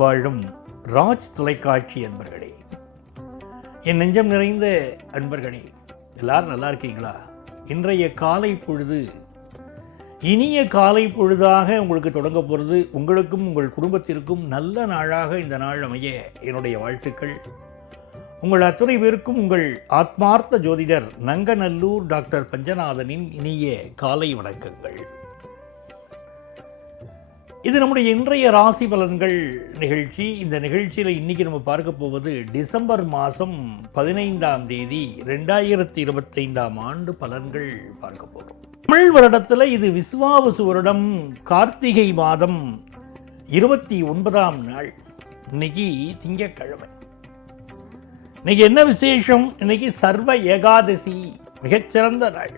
வாழும் ராஜ் தொலைக்காட்சி அன்பர்களே, என் நெஞ்சம் நிறைந்த அன்பர்களே, எல்லாரும் நல்லா இருக்கீங்களா? இன்றைய காலை பொழுது இனிய காலை பொழுதாக உங்களுக்கு தொடங்க போகிறது. உங்களுக்கும் உங்கள் குடும்பத்திற்கும் நல்ல நாளாக இந்த நாள் அமைய என்னுடைய வாழ்த்துக்கள். உங்கள் அத்துணை பேருக்கும் உங்கள் ஆத்மார்த்த ஜோதிடர் நங்கநல்லூர் டாக்டர் பஞ்சநாதனின் இனிய காலை வணக்கங்கள். இது நம்முடைய இன்றைய ராசி பலன்கள் நிகழ்ச்சி. இந்த நிகழ்ச்சியில் இன்றைக்கி நம்ம பார்க்க போவது டிசம்பர் மாதம் 15ஆம் தேதி 2025ஆம் ஆண்டு பலன்கள் பார்க்க போகிறோம். தமிழ் வருடத்தில் இது விசுவாவசு வருடம், கார்த்திகை மாதம் 29ஆம் நாள். இன்னைக்கு திங்கட்கிழமை. இன்னைக்கு என்ன விசேஷம்? இன்னைக்கு சர்வ ஏகாதசி, மிகச்சிறந்த நாள்.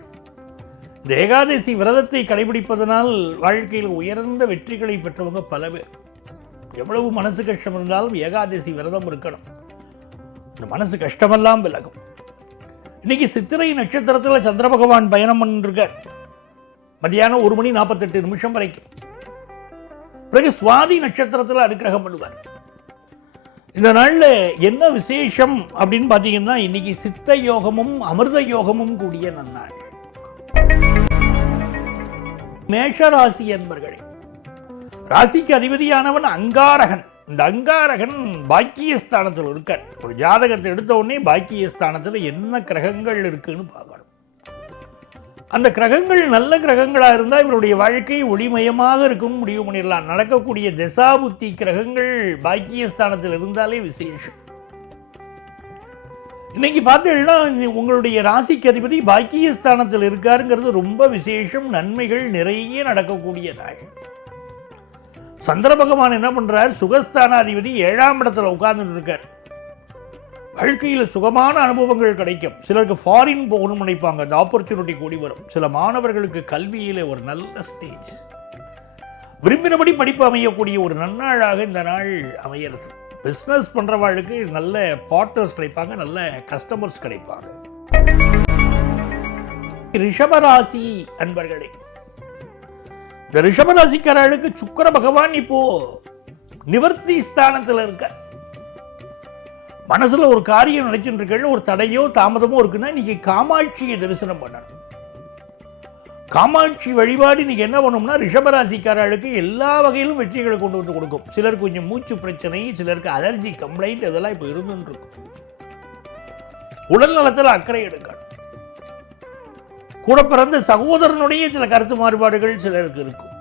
இந்த ஏகாதசி விரதத்தை கடைபிடிப்பதனால் வாழ்க்கையில் உயர்ந்த வெற்றிகளை பெற்றவங்க பல பேர். எவ்வளவு மனசு கஷ்டம் இருந்தாலும் ஏகாதசி விரதம் இருக்கணும். இந்த மனசு கஷ்டமெல்லாம் விலகும். இன்னைக்கு சித்திரை நட்சத்திரத்தில் சந்திர பகவான் பயணம் பண்ணிருக்கார். மதியானம் 1:48 வரைக்கும். பிறகு சுவாதி நட்சத்திரத்தில் அனுக்கிரகம் பண்ணுவார். இந்த நாளில் என்ன விசேஷம் அப்படின்னு பார்த்தீங்கன்னா, இன்னைக்கு சித்த யோகமும் அமிர்த யோகமும் கூடிய நன்னாள். மேஷராசி என்பர்களே, ராசிக்கு அதிபதியானவன் அங்காரகன். இந்த அங்காரகன் பாக்கியஸ்தானத்தில் இருக்கார். ஒரு ஜாதகத்தை எடுத்த உடனே பாக்கியஸ்தானத்தில் என்ன கிரகங்கள் இருக்குன்னு பார்க்கணும். அந்த கிரகங்கள் நல்ல கிரகங்களாக இருந்தால் இவருடைய வாழ்க்கை ஒளிமயமாக இருக்கும் முடிவு பண்ணிடலாம். நடக்கக்கூடிய தசாபுத்தி கிரகங்கள் பாக்கியஸ்தானத்தில் இருந்தாலே விசேஷம். இன்னைக்கு பார்த்தீங்கன்னா, உங்களுடைய ராசிக்கு அதிபதி பாக்கியஸ்தானத்தில் இருக்காருங்கிறது ரொம்ப விசேஷம். நன்மைகள் நிறைய நடக்கக்கூடிய நாள். சந்திர பகவான் என்ன பண்றார்? சுகஸ்தானாதிபதி 7ஆம் இடத்துல உட்கார்ந்துட்டு இருக்கார். வாழ்க்கையில் சுகமான அனுபவங்கள் கிடைக்கும். சிலருக்கு ஃபாரின் போகணும்னு நினைப்பாங்க, அந்த ஆப்பர்ச்சுனிட்டி கூடி வரும். சில மாணவர்களுக்கு கல்வியில ஒரு நல்ல ஸ்டேஜ், விரும்பினபடி படிப்பு அமையக்கூடிய ஒரு நன்னாளாக இந்த நாள் அமைகிறது. பிஸ்னஸ் பண்ணுறவாளுக்கு நல்ல பார்ட்னர்ஸ் கிடைப்பாங்க, நல்ல கஸ்டமர்ஸ் கிடைப்பாங்க. ரிஷபராசி அன்பர்களே, இந்த ரிஷபராசிக்காரர்களுக்கு சுக்கிர பகவான் இப்போ நிவர்த்தி ஸ்தானத்தில் இருக்க. மனசுல ஒரு காரியம் நினைச்சுட்டு இருக்க, ஒரு தடையோ தாமதமோ இருக்குன்னா இன்னைக்கு காமாட்சியை தரிசனம் பண்ணணும். காமாட்சி வழிபாடு இன்னைக்கு என்ன பண்ணோம்னா, ரிஷபராசிக்காரர்களுக்கு எல்லா வகையிலும் வெற்றிகளை கொண்டு வந்து கொடுக்கும். சிலருக்கு கொஞ்சம் மூச்சு பிரச்சனை, சிலருக்கு அலர்ஜி கம்ப்ளைண்ட், இதெல்லாம் இப்போ இருந்துட்டு இருக்கும். உடல் நலத்தில் அக்கறை எடுக்கணும். கூட பிறந்த சகோதரனுடைய சில கருத்து மாறுபாடுகள் சிலருக்கு இருக்கும்.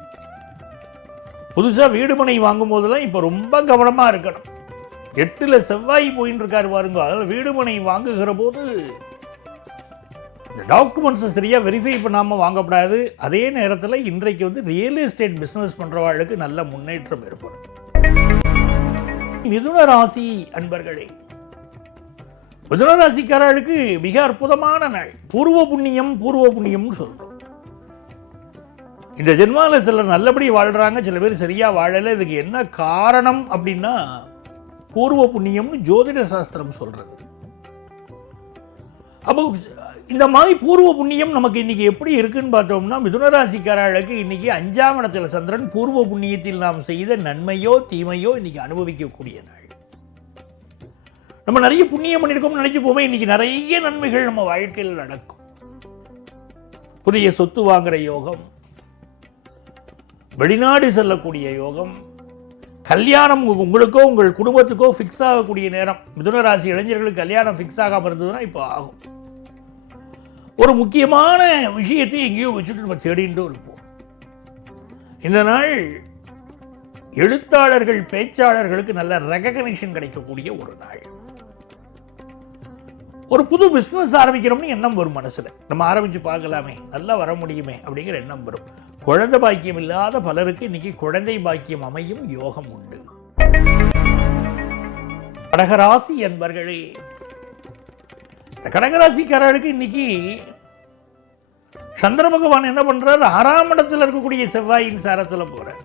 புதுசாக வீடுமனை வாங்கும் போதெல்லாம் இப்போ ரொம்ப கவனமாக இருக்கணும். 8ல் செவ்வாய் போயின்னு இருக்காரு பாருங்க. அதில் வீடுமனை வாங்குகிற போது டாக்குமெண்ட்ஸை சரியாக வெரிஃபை பண்ணாமல் வாங்கக்கூடாது. அதே நேரத்தில் இன்றைக்கு ரியல் எஸ்டேட் பிஸ்னஸ் பண்ணுறவாளுக்கு நல்ல முன்னேற்றம் ஏற்படும். மிதுன ராசி அன்பர்களே, மிதுன ராசிக்காரர்களுக்கு மிக அற்புதமான நாள். பூர்வ புண்ணியம்னு சொல்றோம். இந்த ஜென்மாவில் சிலர் நல்லபடி வாழ்றாங்க, சில பேர் சரியா வாழலை. இதுக்கு என்ன காரணம் அப்படின்னா, பூர்வ புண்ணியம்னு ஜோதிட சாஸ்திரம் சொல்றது. அப்போ இந்த மாதிரி பூர்வ புண்ணியம் நமக்கு இன்னைக்கு எப்படி இருக்குன்னு பார்த்தோம்னா, மிதுனராசிக்காரர்களுக்கு இன்னைக்கு 5ஆம் இடத்துல சந்திரன். பூர்வ புண்ணியத்தில் நாம் செய்த நன்மையோ தீமையோ இன்னைக்கு அனுபவிக்கக்கூடிய நாள். நம்ம நிறைய புண்ணியம் பண்ணியிருக்கோம்னு நினைச்சு போமே, இன்னைக்கு நிறைய நன்மைகள் நம்ம வாழ்க்கையில் நடக்கும். புதிய சொத்து வாங்குற யோகம், வெளிநாடு செல்லக்கூடிய யோகம், கல்யாணம் உங்களுக்கோ உங்கள் குடும்பத்துக்கோ ஃபிக்ஸ் ஆகக்கூடிய நேரம். மிதுனராசி இளைஞர்களுக்கு கல்யாணம் ஃபிக்ஸ் ஆகாமல் இருந்ததுன்னா இப்போ ஆகும். ஒரு முக்கியமான விஷயத்தை எங்கேயோ வச்சுட்டு நம்ம தேடிட்டு இருப்போம். இந்த நாள் எழுத்தாளர்கள், பேச்சாளர்களுக்கு நல்ல ரெகக்னிஷன் கிடைக்கக்கூடிய ஒரு நாள். ஒரு புது பிஸ்னஸ் ஆரம்பிக்கிறோம்னு எண்ணம் வரும் மனசுல. நம்ம ஆரம்பிச்சு பார்க்கலாமே, நல்லா வர முடியுமே அப்படிங்கிற எண்ணம் வரும். குழந்தை பாக்கியம் இல்லாத பலருக்கு இன்னைக்கு குழந்தை பாக்கியம் அமையும் யோகம் உண்டு. கடகராசி என்பர்களே, இந்த கடகராசிக்காரர்களுக்கு இன்னைக்கு சந்திர பகவான் என்ன பண்றாரு? 6ஆம் இடத்துல இருக்கக்கூடிய செவ்வாயின் சாரத்தில் போறார்.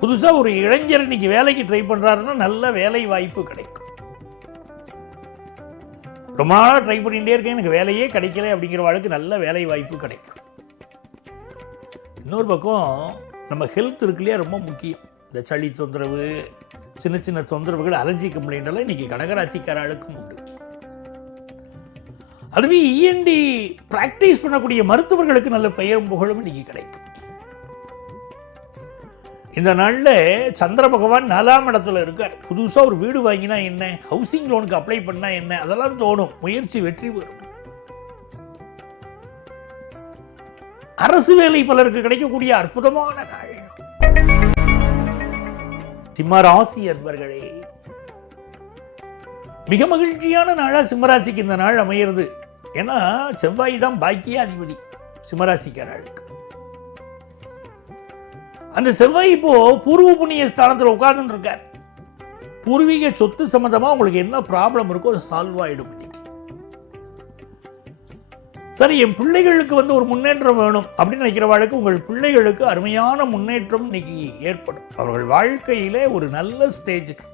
புதுசா ஒரு இளைஞர் இன்னைக்கு வேலைக்கு ட்ரை பண்றாருன்னா நல்ல வேலை வாய்ப்பு கிடைக்கும். ரொம்ப நாளாக ட்ரை பண்ணிகிட்டே இருக்கேன், எனக்கு வேலையே கிடைக்கல அப்படிங்கிறவாளுக்கு நல்ல வேலை வாய்ப்பு கிடைக்கும். இன்னொரு பக்கம் நம்ம ஹெல்த் இருக்கு இல்லையா, ரொம்ப முக்கியம். இந்த சளி தொந்தரவு, சின்ன சின்ன தொந்தரவுகள், அலர்ஜி கம்ப்ளைண்ட் எல்லாம் இன்னைக்கு கடகராசிக்காரர்களுக்கும் உண்டு. அதுவே இஎன்டி பிராக்டிஸ் பண்ணக்கூடிய மருத்துவர்களுக்கு நல்ல பெயரும் புகழும் இன்னைக்கு கிடைக்கும். இந்த நாளில் சந்திர பகவான் 4ஆம் இடத்துல இருக்கார். புதுசாக ஒரு வீடு வாங்கினா என்ன, ஹவுசிங் லோனுக்கு அப்ளை பண்ணா என்ன, அதெல்லாம் தோணும். முயற்சி வெற்றி பெறும். அரசு வேலை பலருக்கு கிடைக்கக்கூடிய அற்புதமான நாள். சிம்மராசி அன்பர்களே, மிக மகிழ்ச்சியான நாளா சிம்மராசிக்கு இந்த நாள் அமையிறது. ஏன்னா செவ்வாய் தான் பாக்கிய அதிபதி சிம்மராசிக்காரர்களுக்கு. அந்த செவ்வாய் இப்போ பூர்வ புண்ணிய ஸ்தானத்தில் உட்கார்ந்து இருக்கார். பூர்வீக சொத்து சம்பந்தமா உங்களுக்கு என்ன ப்ராப்ளம் இருக்கோ அது சால்வ் ஆயிடும். சரி, என் பிள்ளைகளுக்கு ஒரு முன்னேற்றம் வேணும் அப்படின்னு நினைக்கிறவாளுக்கு உங்கள் பிள்ளைகளுக்கு அருமையான முன்னேற்றம் இன்னைக்கு ஏற்படும். அவர்கள் வாழ்க்கையிலே ஒரு நல்ல ஸ்டேஜுக்கு,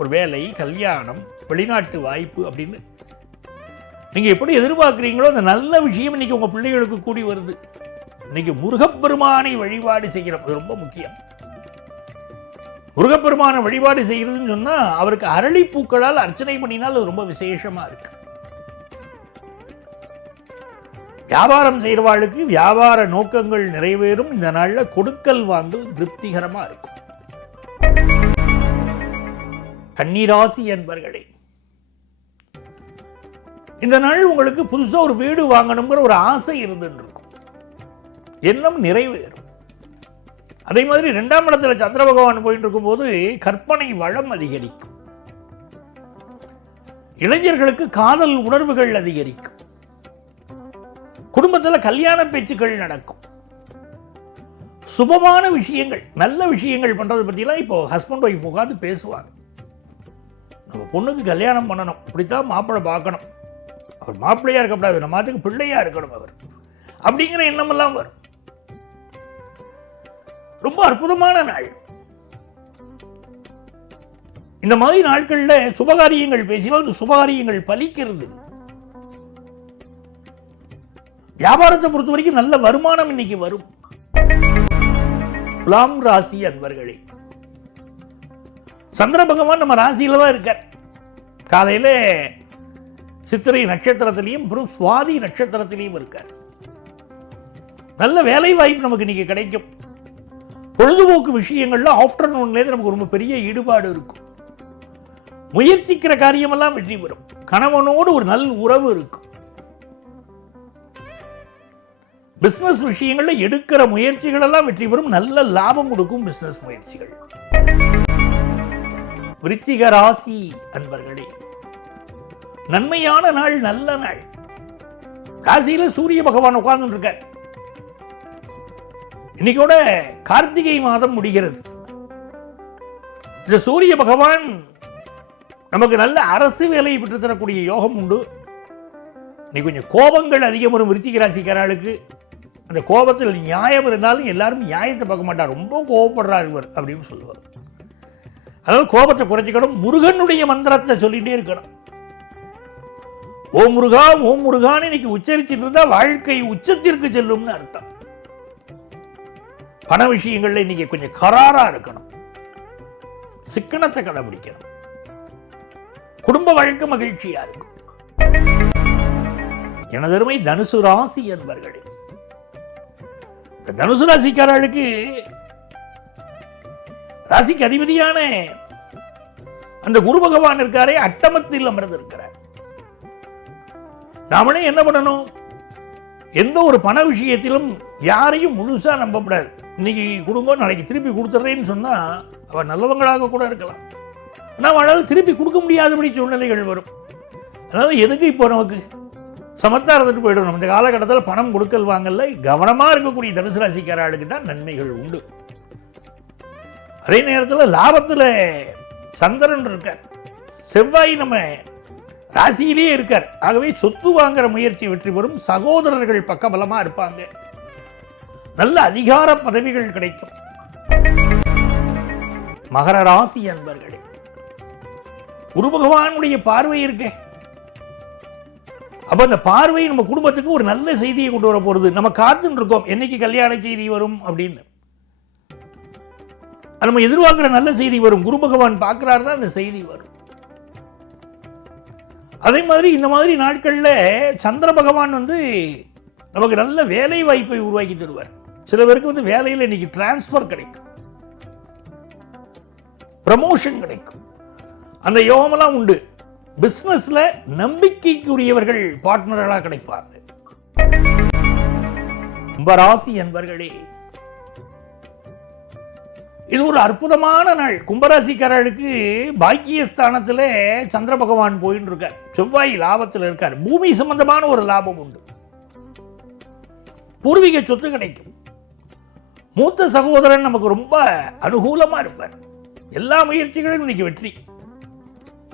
ஒரு வேலை, கல்யாணம், வெளிநாட்டு வாய்ப்பு அப்படின்னு நீங்கள் எப்படி எதிர்பார்க்குறீங்களோ அந்த நல்ல விஷயம் இன்னைக்கு உங்கள் பிள்ளைகளுக்கு கூடி வருது. இன்னைக்கு முருகப்பெருமானை வழிபாடு செய்கிறோம், அது ரொம்ப முக்கியம். முருகப்பெருமானை வழிபாடு செய்கிறதுன்னு சொன்னால் அவருக்கு அரளிப்பூக்களால் அர்ச்சனை பண்ணினால் அது ரொம்ப விசேஷமாக இருக்கு. வியாபாரம் செய்கிறவாளுக்கு வியாபார நோக்கங்கள் நிறைவேறும். இந்த நாளில் கொடுக்கல் வாங்கல் திருப்திகரமாக இருக்கும். கன்னிராசி என்பர்களே, இந்த நாள் உங்களுக்கு புதுசாக ஒரு வீடு வாங்கணுங்கிற ஒரு ஆசை இருந்துட்டு இருக்கும். எண்ணம் நிறைவேறும். அதே மாதிரி 2ஆம் இடத்துல சந்திர பகவான் போயிட்டு இருக்கும்போது கற்பனை வளம் அதிகரிக்கும். இளைஞர்களுக்கு காதல் உணர்வுகள் அதிகரிக்கும். குடும்பத்தில் கல்யாண பேச்சுக்கள் நடக்கும். சுபமான விஷயங்கள், நல்ல விஷயங்கள் பண்றதை பற்றிலாம் இப்போ ஹஸ்பண்ட் ஒய்ஃப் உட்காந்து பேசுவாங்க. நம்ம பொண்ணுக்கு கல்யாணம் பண்ணணும், இப்படித்தான் மாப்பிள்ளை பார்க்கணும், அவர் மாப்பிள்ளையா இருக்கக்கூடாது, நம்ம அதுக்கு பிள்ளையா இருக்கணும் அவர், அப்படிங்கிற எண்ணமெல்லாம் வரும். ரொம்ப அற்புதமான நாள். இந்த மாதிரி நாட்களில் சுபகாரியங்கள் பேசினால் அந்த சுபகாரியங்கள் பலிக்கிறது. வியாபாரத்தை பொறுத்த வரைக்கும் நல்ல வருமானம் இன்னைக்கு வரும். துலாம் ராசி அன்பர்களே, சந்திர பகவான் நம்ம ராசியில தான் இருக்கார். காலையில சித்திரை நட்சத்திரத்திலையும் அப்புறம் சுவாதி நட்சத்திரத்திலையும் இருக்கார். நல்ல வேலை வாய்ப்பு நமக்கு இன்னைக்கு கிடைக்கும். பொழுதுபோக்கு விஷயங்கள்ல ஆஃப்டர்நூன்லேருந்து நமக்கு ரொம்ப பெரிய ஈடுபாடு இருக்கும். முயற்சிக்கிற காரியமெல்லாம் வெற்றி பெறும். கணவனோடு ஒரு நல்ல உறவு இருக்கும். பிசினஸ் விஷயங்கள்ல எடுக்கிற முயற்சிகள் எல்லாம் வெற்றி பெறும். நல்ல லாபம் கொடுக்கும் பிசினஸ் முயற்சிகள். விருச்சிக ராசி அன்பர்களே, நன்மையான நாள், நல்ல நாள். ராசியில சூரிய பகவான் உட்கார்ந்து இருக்கார். இன்னைக்கோட கார்த்திகை மாதம் முடிகிறது. இந்த சூரிய பகவான் நமக்கு நல்ல அரசு வேலையை பெற்று தரக்கூடிய யோகம் உண்டு. இன்னைக்கு கொஞ்சம் கோபங்கள் அதிகம் வரும் விருச்சிக ராசிக்காரர்களுக்கு. அந்த கோபத்தில் நியாயம் இருந்தாலும் எல்லாரும் நியாயத்தை பார்க்க மாட்டார். ரொம்ப கோபப்படுறார் இவர் அப்படின்னு சொல்லுவார். அதனால கோபத்தை குறைச்சிக்கணும். முருகனுடைய மந்திரத்தை சொல்லிட்டே இருக்கணும். ஓம் முருகா ஓம் முருகான்னு இன்னைக்கு உச்சரிச்சுட்டு இருந்தா வாழ்க்கை உச்சத்திற்கு செல்லும்னு அர்த்தம். பண விஷயங்கள்ல இன்னைக்கு கொஞ்சம் கராரா இருக்கணும். சிக்கனத்தை கடைபிடிக்கணும். குடும்ப வாழ்க்கை மகிழ்ச்சியா இருக்கும். எனதருமை தனுசு ராசி என்பர்களே, இந்த தனுசு ராசிக்காரர்களுக்கு ராசிக்கு அதிபதியான அந்த குரு பகவான் இருக்காரே, அட்டமத்தில் அமர்ந்து இருக்கிறார். நாமளே என்ன பண்ணணும், எந்த ஒரு பண விஷயத்திலும் யாரையும் முழுசா நம்பக்கூடாது. இன்னைக்கு குடும்பம் நாளைக்கு திருப்பி கொடுத்துட்றேன்னு சொன்னா அவன் நல்லவங்களாக கூட இருக்கலாம். ஆனால் அவனால் திருப்பி கொடுக்க முடியாதபடி சூழ்நிலைகள் வரும். அதனால எதுக்கு இப்போ நமக்கு சமத்தா இருந்துட்டு போயிடும். இந்த காலகட்டத்தில் பணம் கொடுக்கல் வாங்கல கவனமா இருக்கக்கூடிய தனுசு ராசிக்காரர்களுக்கு தான் நன்மைகள் உண்டு. அதே நேரத்தில் லாபத்தில் சந்திரன் இருக்கார், செவ்வாய் நம்ம ராசியிலேயே இருக்கார். ஆகவே சொத்து வாங்குற முயற்சி வெற்றி பெறும். சகோதரர்கள் பக்கபலமா இருப்பாங்க. நல்ல அதிகார பதவிகள் கிடைக்கும். மகர ராசி அன்பர்களே, குரு பகவானுடைய பார்வை இருக்க, அப்ப அந்த பார்வை நம்ம குடும்பத்துக்கு ஒரு நல்ல செய்தியை கொண்டு வர போறது. நம்ம காத்துட்டு இருக்கோம் என்னைக்கு கல்யாண செய்தி வரும் அப்படின்னு. நம்ம எதிர்பார்க்கிற நல்ல செய்தி வரும். குரு பகவான் பார்க்கிறார் தான் அந்த செய்தி வரும். அதே மாதிரி இந்த மாதிரி நாட்களில் சந்திர பகவான் நமக்கு நல்ல வேலை வாய்ப்பை உருவாக்கி தருவார். சில பேருக்கு வேலையில் இன்னைக்கு டிரான்ஸ்பர் கிடைக்கும், ப்ரமோஷன் கிடைக்கும், அந்த யோகமெல்லாம் உண்டு. பிசினஸ்ல நம்பிக்கைக்குரியவர்கள் பார்ட்னர்களாக கிடைப்பாங்க. கும்பராசி என்பர்களே, இது ஒரு அற்புதமான நாள். கும்பராசிக்காரர்களுக்கு பாக்கியஸ்தானத்தில் சந்திர பகவான் போயின்னு இருக்கார். செவ்வாய் லாபத்தில் இருக்கார். பூமி சம்பந்தமான ஒரு லாபம் உண்டு. பூர்வீக சொத்து கிடைக்கும். மூத்த சகோதரன் நமக்கு ரொம்ப அனுகூலமா இருப்பார். எல்லா முயற்சிகளும் இன்னைக்கு வெற்றி.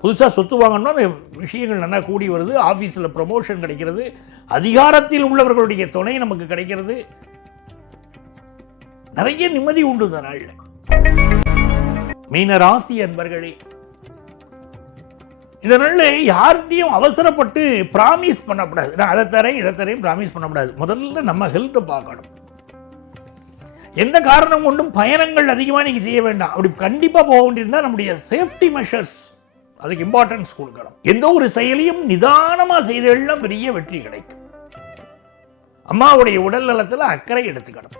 புதுசாக சொத்து வாங்கணும்னா அந்த விஷயங்கள் நல்லா கூடி வருது. ஆஃபீஸில் ப்ரமோஷன் கிடைக்கிறது. அதிகாரத்தில் உள்ளவர்களுடைய துணை நமக்கு கிடைக்கிறது. நிறைய நிம்மதி உண்டு இந்த நாளில். மீன ராசி அன்பர்களே, இந்த நாளில் யார்கிட்டையும் அவசரப்பட்டு பிராமிஸ் பண்ணக்கூடாது. நான் அதை தரேன் இதை தரேன் பிராமிஸ் பண்ணக்கூடாது. முதல்ல நம்ம ஹெல்த்தை பார்க்கணும். எந்த காரணம் கொண்டும் பயணங்கள் அதிகமாக நீங்கள் செய்ய வேண்டாம். அப்படி கண்டிப்பாக போக வேண்டியிருந்தால் நம்முடைய சேஃப்டி மெஷர்ஸ் அதுக்கு இம்பார்ட்டன்ஸ் கொடுக்கலாம். எந்த ஒரு செயலையும் நிதானமாக செய்தெல்லாம் பெரிய வெற்றி கிடைக்கும். அம்மாவுடைய உடல் நலத்தில் அக்கறை எடுத்துக்கணும்.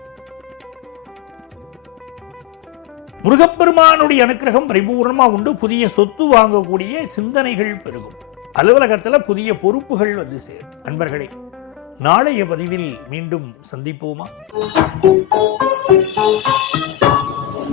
முருகப்பெருமானுடைய அனுக்கிரகம் பரிபூர்ணமாக உண்டு. புதிய சொத்து வாங்கக்கூடிய சிந்தனைகள் பெருகும். அலுவலகத்தில் புதிய பொறுப்புகள் சேரும். நண்பர்களே, நாளைய பதிவில் மீண்டும் சந்திப்போமா?